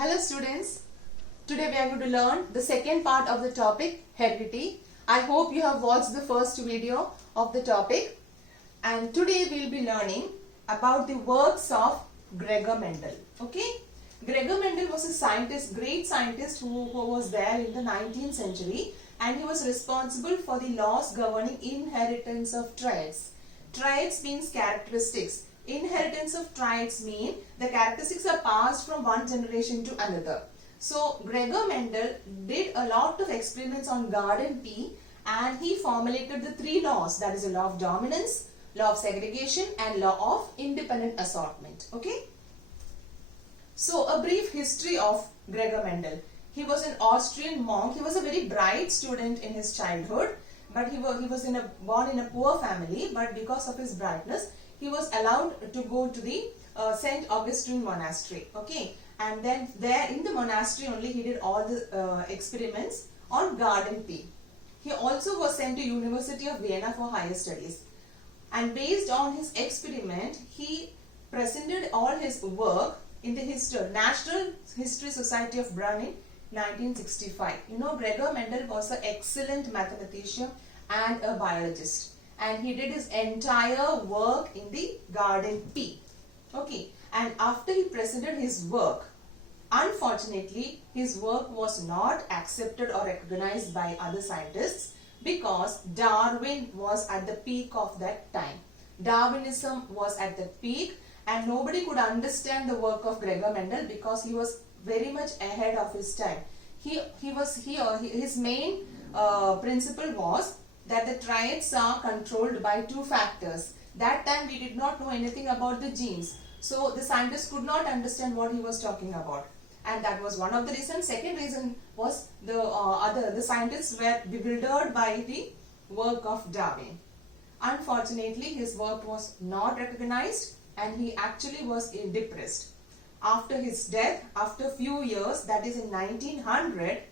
Hello students, today we are going to learn the second part of the topic heredity. I hope you have watched the first video of the topic, and today we will be learning about the works of Gregor Mendel. Okay, Gregor Mendel was a scientist, great scientist who was there in the 19th century, and he was responsible for the laws governing inheritance of traits. Traits means characteristics. Inheritance of traits mean the characteristics are passed from one generation to another. So Gregor Mendel did a lot of experiments on garden pea, and he formulated the three laws, that is the law of dominance, law of segregation and law of independent assortment. Okay. So a brief history of Gregor Mendel. He was an Austrian monk. He was a very bright student in his childhood, but he was born in a poor family, but because of his brightness he was allowed to go to the St. Augustine monastery. Okay, and then there in the monastery only he did all the experiments on garden pea. He also was sent to University of Vienna for higher studies, and based on his experiment he presented all his work in the National History Society of Bern in 1965. You know, Gregor Mendel was an excellent mathematician and a biologist, and he did his entire work in the garden pea. Okay, and after he presented his work, unfortunately his work was not accepted or recognized by other scientists because Darwin was at the peak of that time. Darwinism was at the peak, and nobody could understand the work of Gregor Mendel because he was very much ahead of his time. His main principle was that the traits are controlled by two factors. That time we did not know anything about the genes, so the scientists could not understand what he was talking about, and that was one of the reasons. Second reason was the scientists were bewildered by the work of Darwin. Unfortunately, his work was not recognized, and he actually was depressed. After his death, after few years, that is in 1900,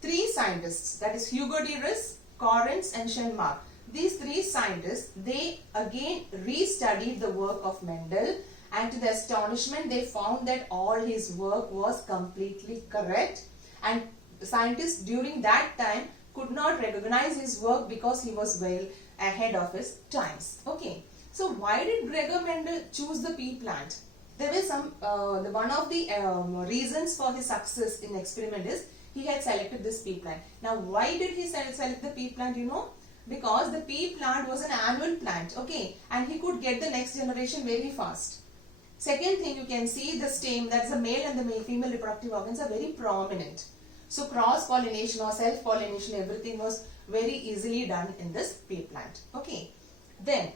three scientists, that is Hugo de Vries, Correns and Schelmark, these three scientists, they again restudied the work of Mendel, and to their astonishment they found that all his work was completely correct, and scientists during that time could not recognize his work because he was well ahead of his times. Okay, so why did Gregor Mendel choose the pea plant? There were one of the reasons for his success in experiment is he had selected this pea plant. Now why did he select the pea plant, you know? Because the pea plant was an annual plant, okay, and he could get the next generation very fast. Second thing, you can see the stem, that's the male and the female reproductive organs are very prominent. So cross pollination or self pollination, everything was very easily done in this pea plant. Okay, then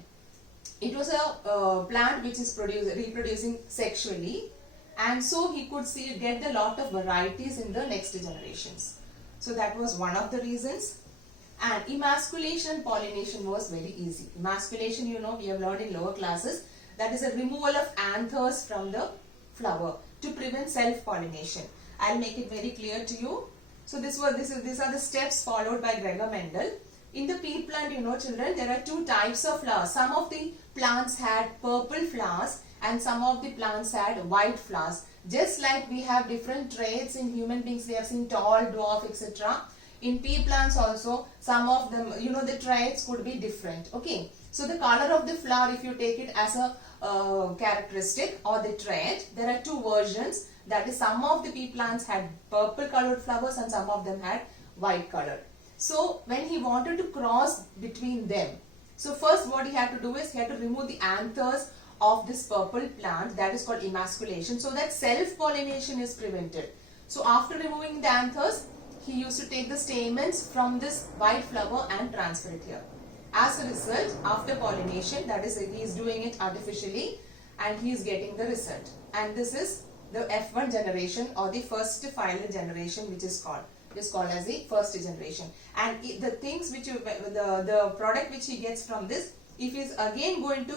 it was a plant which is reproducing sexually, and so he could get a lot of varieties in the next generations. So that was one of the reasons. And emasculation and pollination was very easy. Emasculation, you know, we have learned in lower classes, that is a removal of anthers from the flower to prevent self-pollination. I'll make it very clear to you. So these are the steps followed by Gregor Mendel. In the pea plant, you know children, there are two types of flowers. Some of the plants had purple flowers and some of the plants had white flowers. Just like we have different traits in human beings, we have seen tall, dwarf, etc. In pea plants also, some of them, you know, the traits could be different. Okay, so the color of the flower, if you take it as a characteristic or the trait, there are two versions. That is, some of the pea plants had purple colored flowers and some of them had white colored. So when he wanted to cross between them, so first what he had to do is he had to remove the anthers of this purple plant, that is called emasculation, so that self-pollination is prevented. So after removing the anthers, he used to take the stamens from this white flower and transfer it here. As a result, after pollination, that is, he is doing it artificially and he is getting the result. And this is the F1 generation or the first phylum generation, which is called. It is called as the first generation. And the things which the product which he gets from this, if he is again going to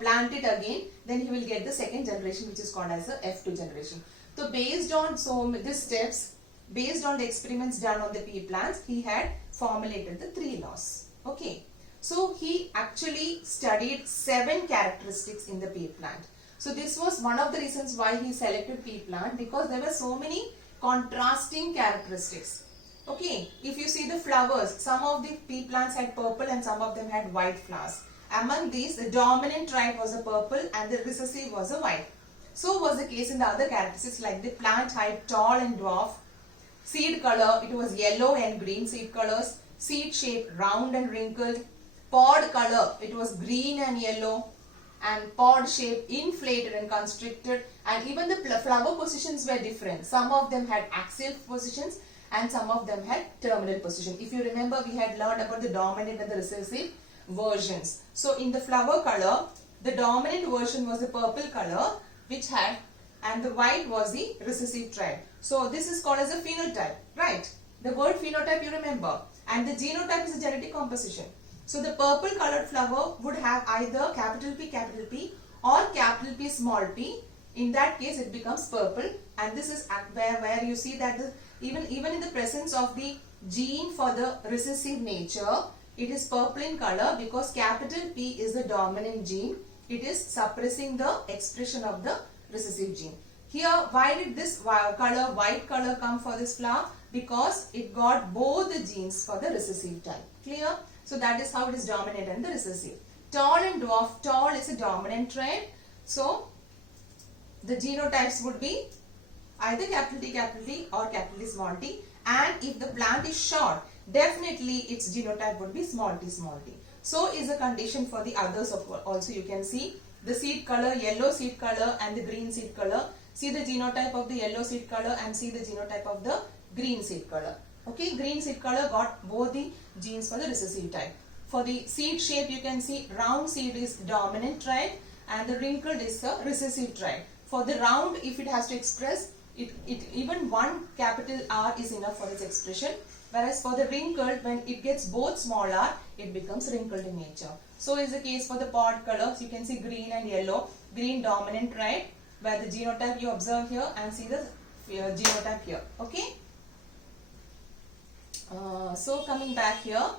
plant it again, then he will get the second generation, which is called as the F2 generation. So based on these steps, based on the experiments done on the pea plants, he had formulated the three laws. Okay, so he actually studied 7 characteristics in the pea plant. So this was one of the reasons why he selected pea plant, because there were so many contrasting characteristics. Okay, if you see the flowers, some of the pea plants had purple and some of them had white flowers. Among these, the dominant trait was a purple and the recessive was a white. So was the case in the other characteristics, like the plant height, tall and dwarf. Seed color, it was yellow and green seed colors. Seed shape, round and wrinkled. Pod color, it was green and yellow. And pod shape, inflated and constricted. And even the flower positions were different. Some of them had axial positions and some of them had terminal position. If you remember, we had learned about the dominant and the recessive versions. So in the flower color, the dominant version was the purple color, which had, and the white was the recessive trait. So this is called as a phenotype, right? The word phenotype you remember. And the genotype is a genetic composition. So the purple colored flower would have either capital P or capital P small p. In that case, it becomes purple. And this is where you see that even in the presence of the gene for the recessive nature, it is purple in color because capital P is the dominant gene. It is suppressing the expression of the recessive gene. Here, why did this color, white color, come for this flower? Because it got both the genes for the recessive type. Clear? So that is how it is dominant and the recessive. Tall and dwarf. Tall is a dominant trait. So the genotypes would be either capital T or capital T small t. And if the plant is short, definitely its genotype would be small t. So is a condition for the others also. You can see the seed color, yellow seed color and the green seed color. See the genotype of the yellow seed color and see the genotype of the green seed color. Okay, green seed color got both the genes for the recessive type. For the seed shape, you can see round seed is dominant trait and the wrinkled is a recessive trait. For the round, if it has to express, even one capital R is enough for its expression. Whereas for the wrinkled, when it gets both small r, it becomes wrinkled in nature. So is the case for the pod colors. You can see green and yellow. Green dominant trait, where the genotype you observe here and see the genotype here. Okay. So coming back here,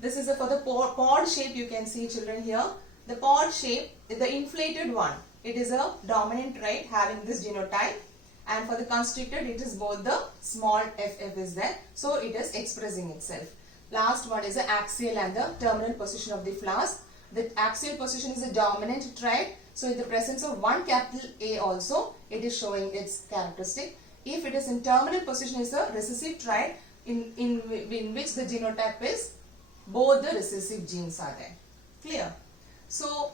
this is for the pod shape. You can see, children, here the pod shape, the inflated one, it is a dominant trait having this genotype, and for the constricted it is both the small ff is there, so it is expressing itself. Last one is the axial and the terminal position of the flowers. The axial position is a dominant trait, so in the presence of one capital A also, it is showing its characteristic. If it is in terminal position, is a recessive trait in which the genotype is both the recessive genes are there. Clear? So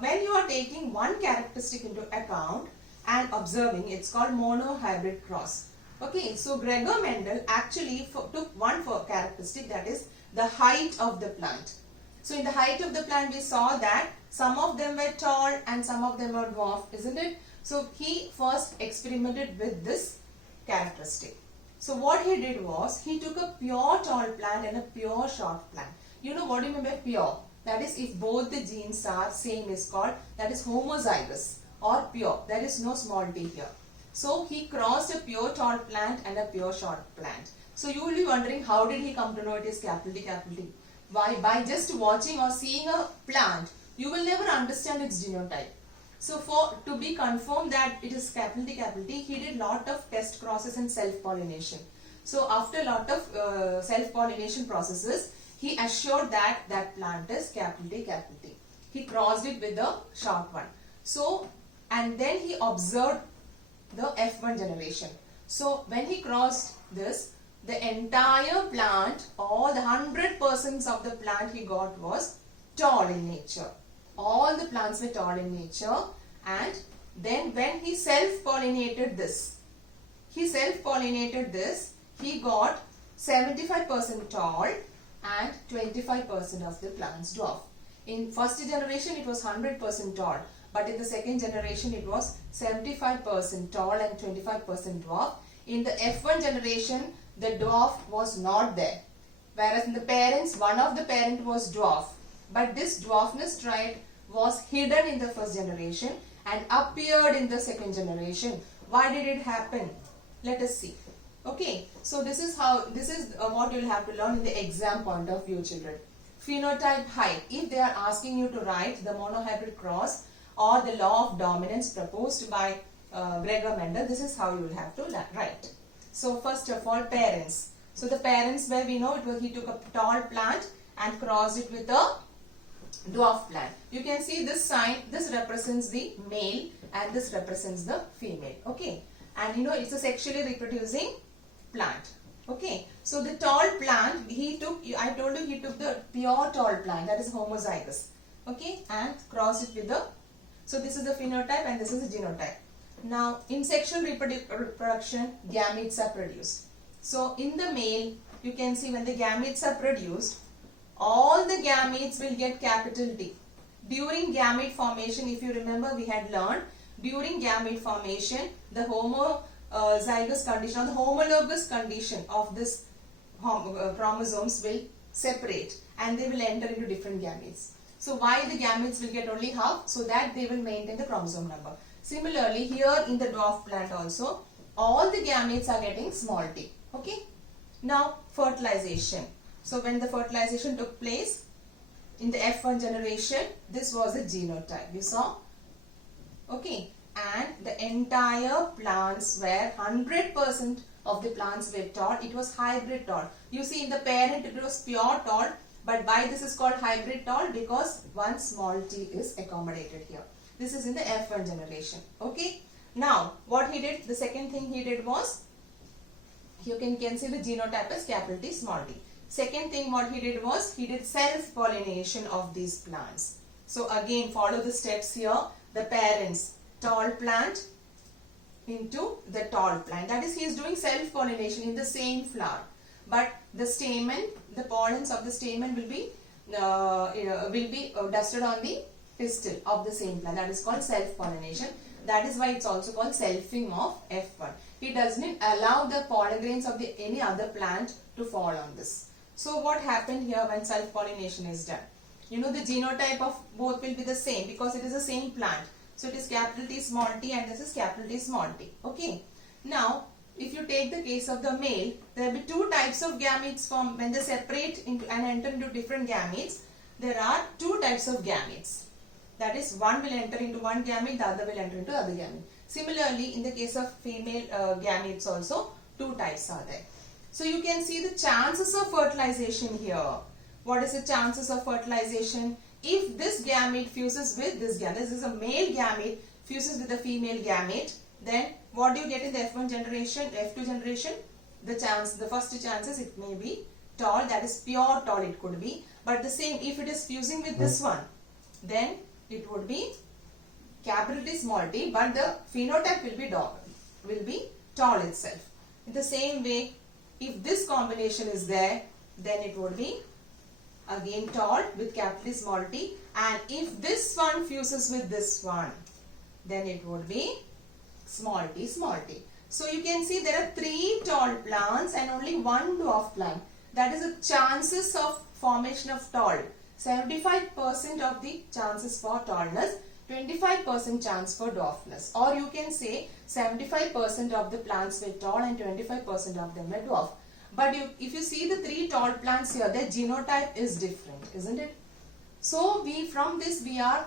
when you are taking one characteristic into account and observing, it's called monohybrid cross. Okay, so Gregor Mendel actually took one characteristic, that is the height of the plant. So in the height of the plant, we saw that some of them were tall and some of them were dwarf, isn't it? So he first experimented with this characteristic. So what he did was, he took a pure tall plant and a pure short plant. You know what do you mean by pure? That is, if both the genes are same, is called, that is homozygous or pure. There is no small t here. So he crossed a pure tall plant and a pure short plant. So you will be wondering, how did he come to know it is capital T? Why? By just watching or seeing a plant, you will never understand its genotype. So to be confirmed that it is capital T, he did lot of test crosses and self-pollination. So after lot of self-pollination processes, he assured that that plant is capital T. He crossed it with the short one. So, and then he observed the F1 generation. So when he crossed this, the entire plant, all the 100% of the plant he got was tall in nature. All the plants were tall in nature, and then when he self-pollinated this, he got 75% tall and 25% of the plants dwarf. In first generation it was 100% tall, but in the second generation it was 75% tall and 25% dwarf. In the F1 generation, the dwarf was not there, whereas in the parents, one of the parent was dwarf, but this dwarfness trait was hidden in the first generation and appeared in the second generation. Why did it happen? Let us see. Okay, so this is what you will have to learn in the exam point of view, children. phenotype height. If they are asking you to write the monohybrid cross or the law of dominance proposed by Gregor Mendel, this is how you will have to write. So first of all, parents. So the parents, where we know it was, he took a tall plant and crossed it with a dwarf plant. You can see this sign, this represents the male and this represents the female. Okay, and you know it's a sexually reproducing plant. Okay, so the tall plant, he took, I told you he took the pure tall plant, that is homozygous. Okay, and crossed it with the, so this is the phenotype and this is the genotype. Now in sexual reproduction, gametes are produced. So in the male, you can see when the gametes are produced, all the gametes will get capital T. During gamete formation, if you remember, we had learned, during gamete formation, the homozygous condition or the homologous condition of this chromosomes will separate and they will enter into different gametes. So why the gametes will get only half? So that they will maintain the chromosome number. Similarly, here in the dwarf plant also, all the gametes are getting small t. Okay. Now, fertilization. So when the fertilization took place in the F1 generation, this was a genotype. You saw? Okay. And the entire plants were 100% of the plants were tall. It was hybrid tall. You see in the parent it was pure tall, but why this is called hybrid tall? Because one small t is accommodated here. This is in the F1 generation. Okay. Now what he did, the second thing he did was, you can see the genotype as capital T small t. Second thing what he did was, he did self-pollination of these plants. So again follow the steps here. The parents, tall plant into the tall plant. That is, he is doing self-pollination in the same flower. But the stamen, the pollens of the stamen will be dusted on the pistil of the same plant. That is called self-pollination. That is why it's also called selfing of F1. He doesn't allow the pollen grains of any other plant to fall on this. So what happened here when self-pollination is done? You know the genotype of both will be the same because it is the same plant. So it is capital T small t and this is capital T small t. Okay. Now if you take the case of the male, there will be two types of gametes formed when they separate into and enter into different gametes. There are two types of gametes. That is, one will enter into one gamete, the other will enter into other gamete. Similarly, in the case of female gametes also, two types are there. So you can see the chances of fertilization here. What is the chances of fertilization? If this gamete fuses with this gamete, this is a male gamete fuses with a female gamete, then what do you get in the F1 generation, F2 generation? The first chances it may be tall, that is pure tall it could be. But the same, if it is fusing with this one, then it would be capital T small t, but the phenotype will be tall itself. In the same way, if this combination is there, then it would be again tall with capital T small t, and if this one fuses with this one, then it would be small t small t. So you can see there are 3 tall plants and only 1 dwarf plant. That is the chances of formation of tall. 75% of the chances for tallness, 25% chance for dwarfness. Or you can say 75% of the plants were tall and 25% of them were dwarf. But if you see the 3 tall plants here, their genotype is different, isn't it? So from this we are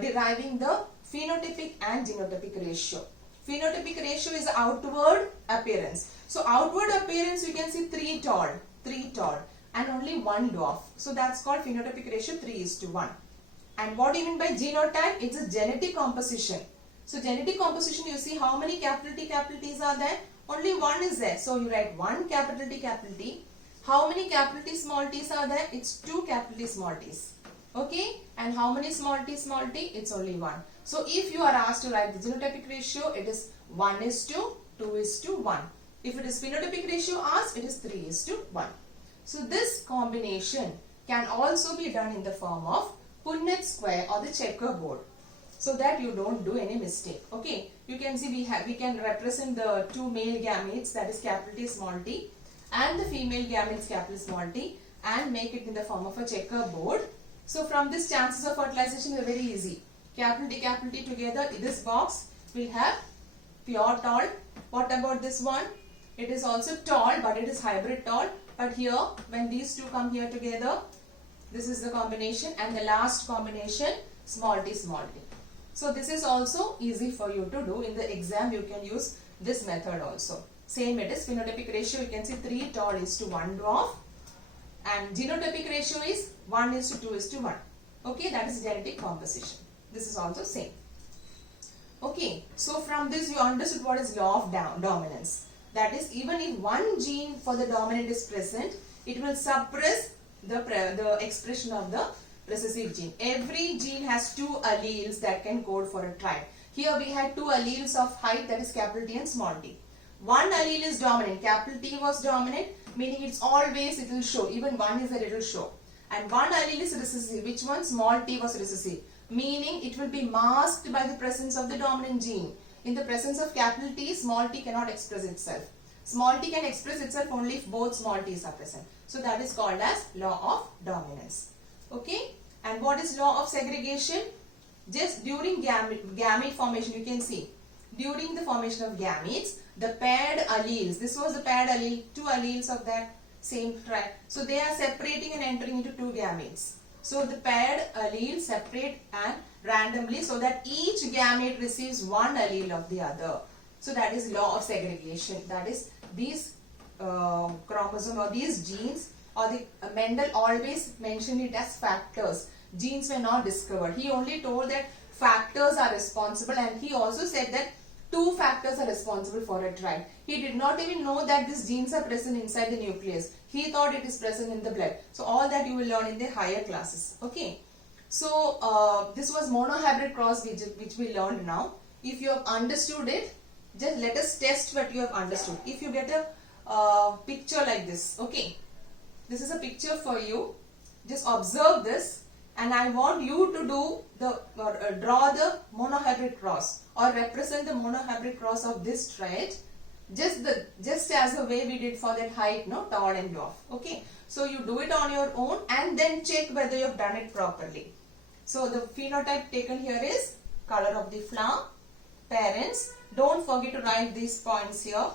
deriving the phenotypic and genotypic ratio. Phenotypic ratio is outward appearance. So outward appearance you can see 3 tall and only 1 dwarf. So that's called phenotypic ratio 3:1. And what do you mean by genotype? It's a genetic composition. So genetic composition, you see how many capital T's are there? Only 1 is there. So you write 1 capital T. How many capital T small t's are there? It's 2 capital T small t's. Okay? And how many small t? It's only 1. So if you are asked to write the genotypic ratio, it is 1:2, 2:1. If it is phenotypic ratio asked, it is 3:1. So this combination can also be done in the form of Punnett square or the checkerboard, so that you don't do any mistake. Okay, you can see we can represent the 2 male gametes, that is capital T small t, and the female gametes capital small t, and make it in the form of a checkerboard. So from this, chances of fertilization are very easy. Capital T together, this box will have pure tall. What about this one? It is also tall, but it is hybrid tall. But here, when these two come here together, This is the combination, and the last combination small t small t. So this is also easy for you to do. In the exam you can use this method also. Same it is. Phenotypic ratio, you can see 3 tall is to 1 dwarf, and genotypic ratio is 1 is to 2 is to 1. Okay, that is genetic composition. This is also same. Okay, so from this you understood what is law of dominance. That is, even if one gene for the dominant is present, it will suppress the expression of the recessive gene. Every gene has 2 alleles that can code for a tribe. Here we had 2 alleles of height, that is capital T and small t. One allele is dominant, capital T was dominant, meaning it's always, it will show, even 1 is there, it will show. And one allele is recessive, which one? Small t was recessive, meaning it will be masked by the presence of the dominant gene. In the presence of capital T, small t cannot express itself. Small t can express itself only if both small t's are present. So that is called as law of dominance. Okay? And what is law of segregation? Just during gamete formation, you can see, during the formation of gametes, the paired alleles, this was the paired allele, 2 alleles of that same tribe. So they are separating and entering into 2 gametes. So the paired alleles separate and randomly, so that each gamete receives 1 allele of the other. So that is law of segregation. That is, these chromosomes or these genes, or the Mendel always mentioned it as factors. Genes were not discovered. He only told that factors are responsible, and he also said that 2 factors are responsible for a tribe. He did not even know that these genes are present inside the nucleus. He thought it is present in the blood. So all that you will learn in the higher classes. Okay. So this was monohybrid cross which we learned now. If you have understood it, just let us test what you have understood. If you get a picture like this, okay. This is a picture for you. Just observe this, and I want you to do the draw the monohybrid cross or represent the monohybrid cross of this trait, just as the way we did for that height, no, tall and dwarf. Okay, so you do it on your own and then check whether you have done it properly. So the phenotype taken here is color of the flower, parents. Don't forget to write these points here.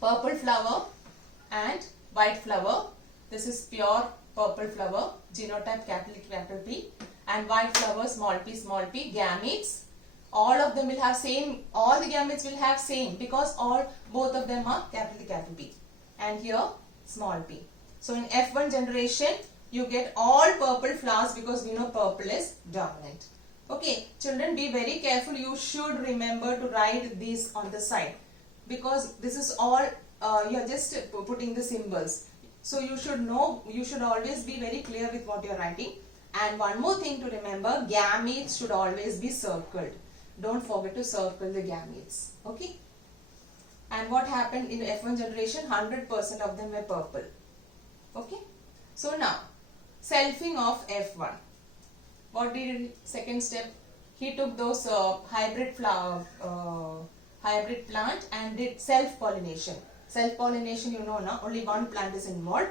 Purple flower and white flower. This is pure purple flower, genotype capital P, and white flower small p, gametes. All of them will have same, all the gametes will have same, because both of them are capital P. And here small p. So in F1 generation, you get all purple flowers because we know purple is dominant. Okay, children, be very careful. You should remember to write these on the side, because this is all, you are just putting the symbols. So you should know, you should always be very clear with what you are writing. And one more thing to remember, gametes should always be circled. Don't forget to circle the gametes. Okay. And what happened in F1 generation, 100% of them were purple. Okay. So now, selfing of F1. What did he, second step? He took those hybrid plant and did self-pollination. Self-pollination, you know now, only one plant is involved.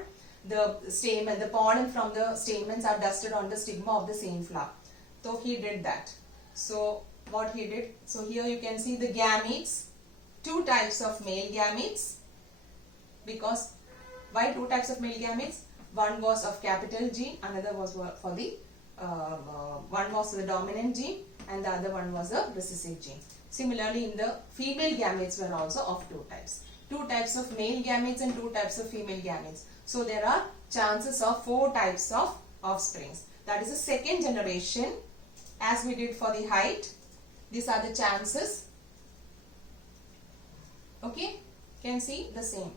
The stamen, the pollen from the stamens are dusted on the stigma of the same flower. So he did that. So what he did, so here you can see the gametes, 2 types of male gametes. Because why 2 types of male gametes? One was of capital G, another was for the one was the dominant gene, and the other one was a recessive gene. Similarly, in the female gametes were also of 2 types. 2 types of male gametes and 2 types of female gametes. So there are chances of 4 types of offsprings. That is the second generation, as we did for the height. These are the chances. Okay, can see the same.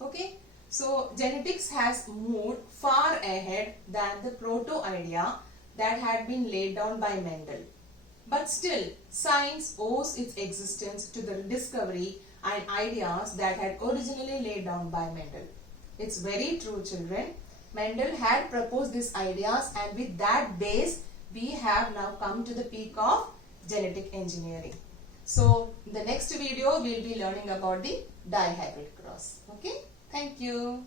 Okay, so genetics has moved far ahead than the proto-idea that had been laid down by Mendel. But still, science owes its existence to the discovery and ideas that had originally laid down by Mendel. It's very true, children. Mendel had proposed these ideas, and with that base, we have now come to the peak of genetic engineering. So, in the next video, we will be learning about the dihybrid cross. Okay? Thank you.